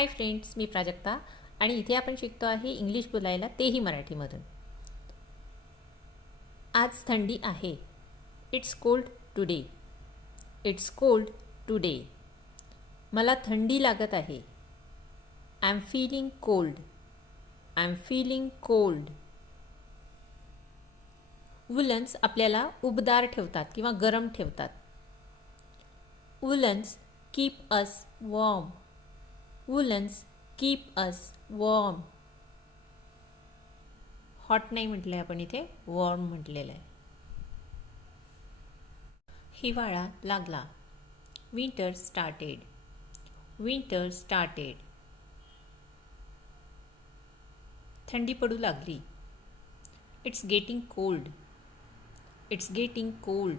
Hi friends मी प्राजक्ता आणि इथे आपण शिकतो आहे इंग्लिश बोलायला तेही मराठीमधून. आज थंडी आहे. It's cold today it's cold today मला थंडी लागत आहे. I am feeling cold I am feeling cold woolens आपल्याला उबदार ठेवतात किंवा गरम ठेवतात. Woolens keep us warm woolens keep us warm. Hot नाही म्हटलं आहे आपण इथे वॉर्म म्हटलेलं आहे. हिवाळा लागला. Winter started. Winter started. थंडी पडू लागली. It's getting cold it's getting cold